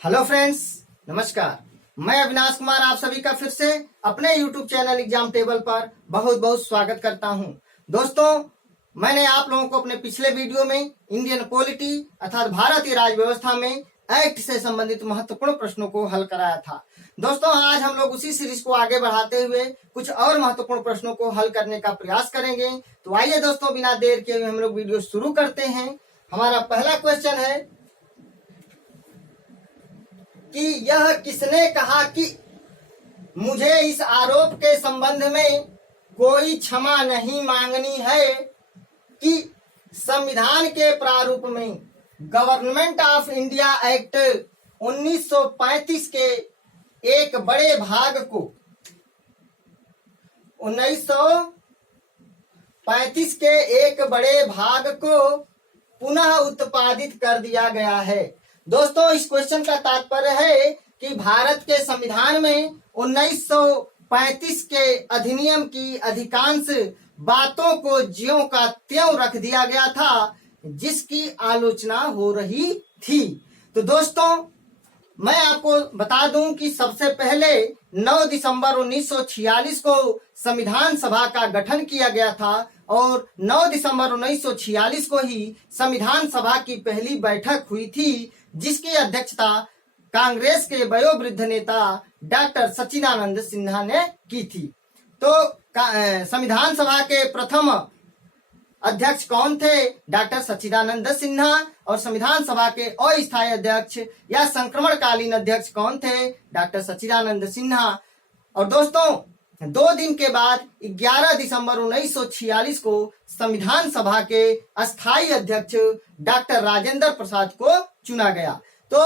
Hello friends, नमस्कार। मैं अविनाश कुमार आप सभी का फिर से अपने यूट्यूब चैनल एग्जाम टेबल पर बहुत बहुत स्वागत करता हूं। दोस्तों, मैंने आप लोगों को अपने पिछले वीडियो में इंडियन पॉलिटी अर्थात भारतीय राज व्यवस्था में एक्ट से संबंधित महत्वपूर्ण प्रश्नों को हल कराया था। दोस्तों, आज हम लोग उसी सीरीज को आगे बढ़ाते हुए कुछ और महत्वपूर्ण प्रश्नों को हल करने का प्रयास करेंगे। तो आइए दोस्तों, बिना देर के हम लोग वीडियो शुरू करते हैं। हमारा पहला क्वेश्चन है कि यह किसने कहा कि मुझे इस आरोप के संबंध में कोई क्षमा नहीं मांगनी है कि संविधान के प्रारूप में गवर्नमेंट ऑफ इंडिया एक्ट 1935 के एक बड़े भाग को 1935 के एक बड़े भाग को पुनः उत्पादित कर दिया गया है। दोस्तों, इस क्वेश्चन का तात्पर्य है कि भारत के संविधान में 1935 के अधिनियम की अधिकांश बातों को ज्यों का त्यों रख दिया गया था जिसकी आलोचना हो रही थी। तो दोस्तों, मैं आपको बता दूं कि सबसे पहले 9 दिसंबर 1946 को संविधान सभा का गठन किया गया था और 9 दिसंबर 1946 को ही संविधान सभा की पहली बैठक हुई थी, जिसकी अध्यक्षता कांग्रेस के वयोवृद्ध नेता डॉक्टर सच्चिदानंद सिन्हा ने की थी। तो संविधान सभा के प्रथम अध्यक्ष कौन थे? डॉक्टर सच्चिदानंद सिन्हा। और संविधान सभा के अस्थायी अध्यक्ष या संक्रमणकालीन अध्यक्ष कौन थे? डॉक्टर सच्चिदानंद सिन्हा। और दोस्तों, 2 दिन के बाद 11 दिसंबर 1946 को संविधान सभा के अस्थायी अध्यक्ष डॉक्टर राजेंद्र प्रसाद को चुना गया। तो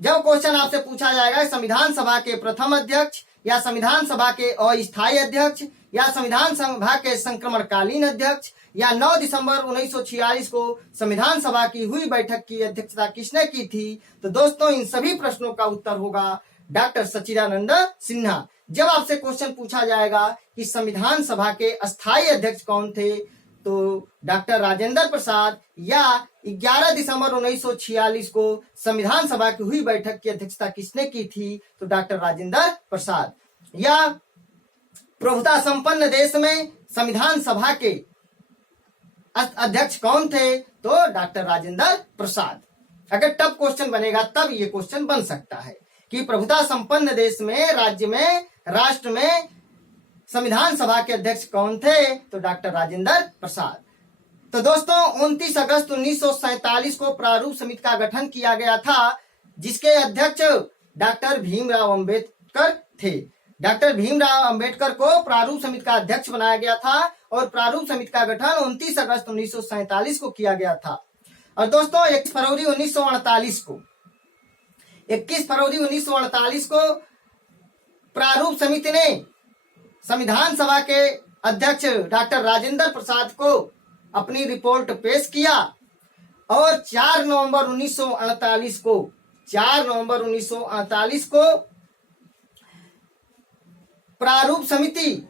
जब क्वेश्चन आपसे पूछा जाएगा संविधान सभा के प्रथम अध्यक्ष या संविधान सभा के अस्थायी अध्यक्ष या संविधान सभा के संक्रमणकालीन अध्यक्ष या 9 दिसंबर 1946 को संविधान सभा की हुई बैठक की अध्यक्षता किसने की थी? तो दोस्तों, इन सभी प्रश्नों का उत्तर होगा डॉक्टर सच्चिदानंद सिन्हा। जब आपसे क्वेश्चन पूछा जाएगा कि संविधान सभा के अस्थायी अध्यक्ष कौन थे, तो डॉक्टर राजेंद्र प्रसाद या 11 दिसंबर 1946 को संविधान सभा की हुई बैठक की अध्यक्षता किसने की थी? तो डॉक्टर राजेंद्र प्रसाद। या प्रभुता संपन्न देश में संविधान सभा के अध्यक्ष कौन थे? तो डॉक्टर राजेंद्र प्रसाद। अगर टफ क्वेश्चन बनेगा तब ये क्वेश्चन बन सकता है कि प्रभुता संपन्न देश में, राज्य में, राष्ट्र में संविधान सभा के अध्यक्ष कौन थे? तो डॉक्टर राजेंद्र प्रसाद। तो दोस्तों, 29 अगस्त 1947 को प्रारूप समिति का गठन किया गया था, जिसके अध्यक्ष डॉक्टर भीमराव अंबेडकर थे। डॉक्टर भीमराव अंबेडकर को प्रारूप समिति का अध्यक्ष बनाया गया था और प्रारूप समिति का गठन 29 अगस्त 1947 को किया गया था। और दोस्तों, 21 फरवरी 1948 को प्रारूप समिति ने संविधान सभा के अध्यक्ष डॉक्टर राजेंद्र प्रसाद को अपनी रिपोर्ट पेश किया और 4 नवंबर 1948 को प्रारूप समिति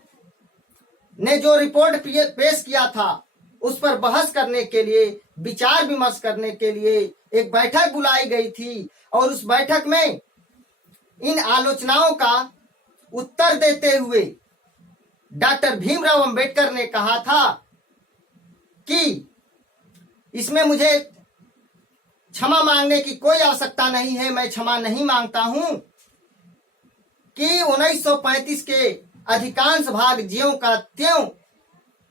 ने जो रिपोर्ट पेश किया था उस पर बहस करने के लिए, विचार विमर्श करने के लिए एक बैठक बुलाई गई थी और उस बैठक में इन आलोचनाओं का उत्तर देते हुए डॉक्टर भीमराव अंबेडकर ने कहा था कि इसमें मुझे क्षमा मांगने की कोई आवश्यकता नहीं है, मैं क्षमा नहीं मांगता हूं कि 1935 के अधिकांश भाग ज्यों का त्यों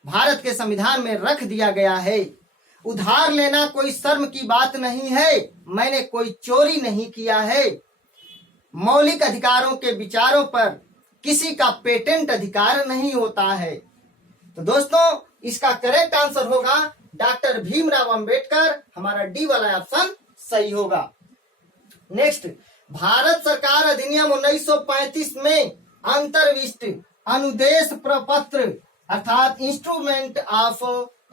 भारत के संविधान में रख दिया गया है। उधार लेना कोई शर्म की बात नहीं है, मैंने कोई चोरी नहीं किया है। मौलिक अधिकारों के विचारों पर किसी का पेटेंट अधिकार नहीं होता है। तो दोस्तों, इसका करेक्ट आंसर होगा डॉक्टर भीमराव अंबेडकर। हमारा डी वाला ऑप्शन सही होगा। नेक्स्ट, भारत सरकार अधिनियम 1935 में अंतर्विष्ट अनुदेश प्रपत्र अर्थात इंस्ट्रूमेंट ऑफ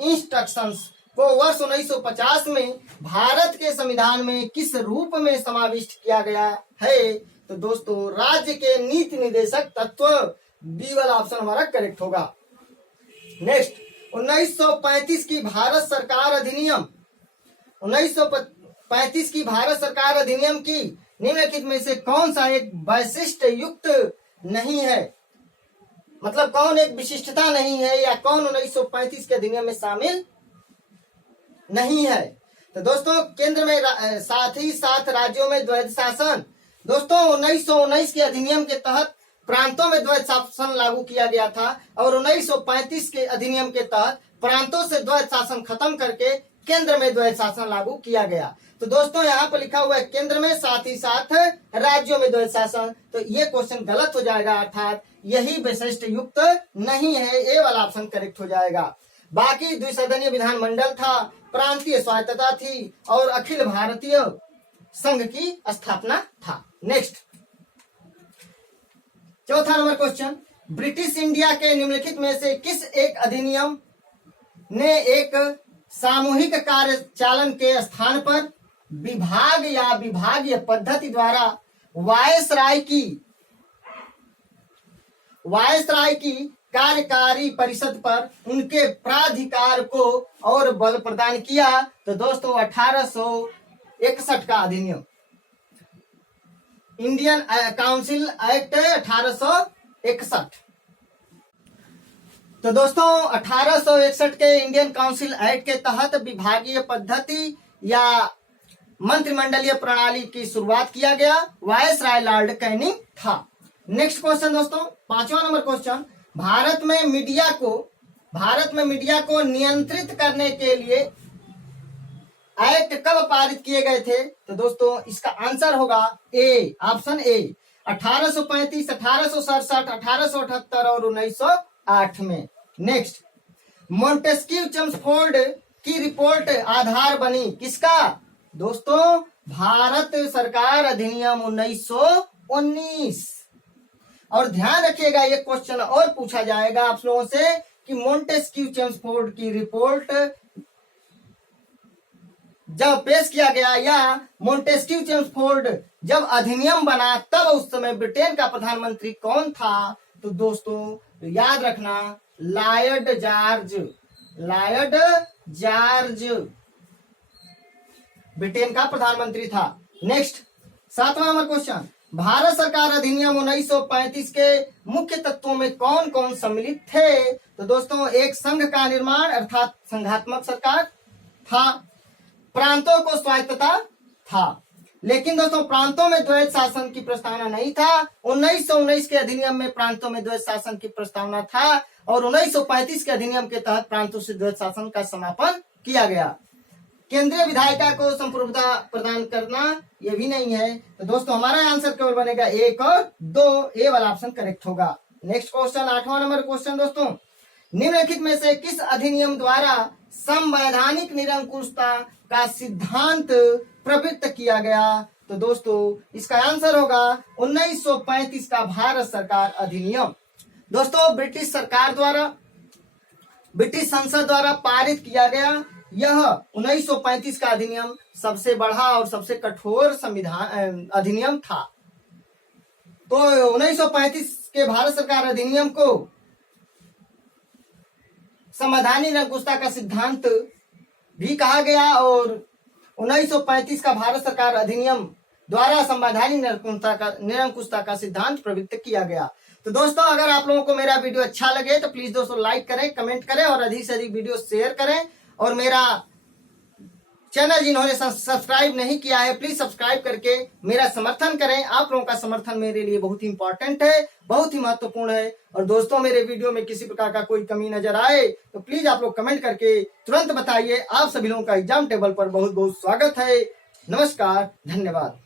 इंस्ट्रक्शंस को वर्ष 1950 में भारत के संविधान में किस रूप में समाविष्ट किया गया है? तो दोस्तों, राज्य के नीति निर्देशक तत्व, बी वाला ऑप्शन हमारा करेक्ट होगा। नेक्स्ट, 1935 की भारत सरकार अधिनियम 1935 की भारत सरकार अधिनियम की निम्नलिखित में से कौन सा एक वैशिष्ट युक्त नहीं है, मतलब कौन एक विशिष्टता नहीं है, या कौन 1935 के अधिनियम में शामिल नहीं है। तो दोस्तों केंद्र में साथ ही साथ राज्यों में द्वैध शासन। दोस्तों 1919 के अधिनियम के तहत प्रांतों में द्वैध शासन लागू किया गया था और 1935 के अधिनियम के तहत प्रांतों से द्वैध शासन खत्म करके केंद्र में द्वैध शासन लागू किया गया। तो दोस्तों यहाँ पर लिखा हुआ है केंद्र में साथ ही साथ राज्यों में द्वैध शासन, तो ये क्वेश्चन गलत हो जाएगा, अर्थात यही विशिष्ट युक्त नहीं है, ए वाला ऑप्शन करेक्ट हो जाएगा। बाकी द्विसदनीय विधानमंडल था, प्रांतीय स्वायत्तता थी और अखिल भारतीय संघ की स्थापना था। नेक्स्ट चौथा नंबर क्वेश्चन, ब्रिटिश इंडिया के निम्नलिखित में से किस एक अधिनियम ने एक सामूहिक कार्य चालन के स्थान पर विभाग या विभागीय पद्धति द्वारा वायसराय की कार्यकारी परिषद पर उनके प्राधिकार को और बल प्रदान किया? तो दोस्तों 1861 का अधिनियम, इंडियन काउंसिल एक्ट 1861। तो दोस्तों 1861 के इंडियन काउंसिल एक्ट के तहत विभागीय पद्धति या मंत्रिमंडलीय प्रणाली की शुरुआत किया गया, वायसराय लॉर्ड कैनिंग था। नेक्स्ट क्वेश्चन दोस्तों, पांचवा नंबर क्वेश्चन, भारत में मीडिया को नियंत्रित करने के लिए एक्ट कब पारित किए गए थे? तो दोस्तों इसका आंसर होगा ए, ऑप्शन ए, 1835, 1867, 1878 और 1908 में। नेक्स्ट, मोंटेस्क्यू चेम्सफोर्ड की रिपोर्ट आधार बनी किसका? दोस्तों भारत सरकार अधिनियम 1919। और ध्यान रखिएगा ये क्वेश्चन और पूछा जाएगा आप लोगों से कि मोंटेस्क्यू चेम्सफोर्ड की रिपोर्ट जब पेश किया गया या मोंटेस्क्यू चेम्सफोर्ड जब अधिनियम बना तब उस समय ब्रिटेन का प्रधानमंत्री कौन था? तो दोस्तों याद रखना, लॉर्ड जॉर्ज ब्रिटेन का प्रधानमंत्री था। नेक्स्ट, सातवां नंबर क्वेश्चन, भारत सरकार अधिनियम 1935 के मुख्य तत्वों में कौन कौन सम्मिलित थे? तो दोस्तों एक संघ का निर्माण अर्थात संघात्मक सरकार था, प्रांतों को स्वायत्तता था, लेकिन दोस्तों प्रांतों में द्वैध शासन की प्रस्तावना नहीं था। 1919 के अधिनियम में प्रांतों में द्वैध शासन की प्रस्तावना था और 1935 के अधिनियम के तहत प्रांतों से द्वैध शासन का समापन किया गया। केंद्रीय विधायिका को संप्रभुता प्रदान करना यह भी नहीं है। तो दोस्तों हमारा आंसर केवल बनेगा 1 और 2, ए वाला ऑप्शन करेक्ट होगा। नेक्स्ट क्वेश्चन, आठवां नंबर क्वेश्चन दोस्तों, निम्नलिखित में से किस अधिनियम द्वारा संवैधानिक निरंकुशता का सिद्धांत प्रवृत्त किया गया? तो दोस्तों इसका आंसर होगा 1935 का भारत सरकार अधिनियम। दोस्तों ब्रिटिश संसद द्वारा पारित किया गया यह 1935 का अधिनियम सबसे बड़ा और सबसे कठोर संविधान अधिनियम था। तो 1935 के भारत सरकार अधिनियम को संवैधानिक निरंकुशता का सिद्धांत भी कहा गया और 1935 का भारत सरकार अधिनियम द्वारा संवैधानिक निरंकुशता का सिद्धांत प्रवृत्त किया गया। तो दोस्तों अगर आप लोगों को मेरा वीडियो अच्छा लगे तो प्लीज दोस्तों लाइक करें, कमेंट करें और अधिक से अधिक वीडियो शेयर करें। और मेरा चैनल जिन्होंने सब्सक्राइब नहीं किया है प्लीज सब्सक्राइब करके मेरा समर्थन करें। आप लोगों का समर्थन मेरे लिए बहुत ही इंपॉर्टेंट है, बहुत ही महत्वपूर्ण है। और दोस्तों मेरे वीडियो में किसी प्रकार का कोई कमी नजर आए तो प्लीज आप लोग कमेंट करके तुरंत बताइए। आप सभी लोगों का एग्जाम टेबल पर बहुत बहुत स्वागत है। नमस्कार, धन्यवाद।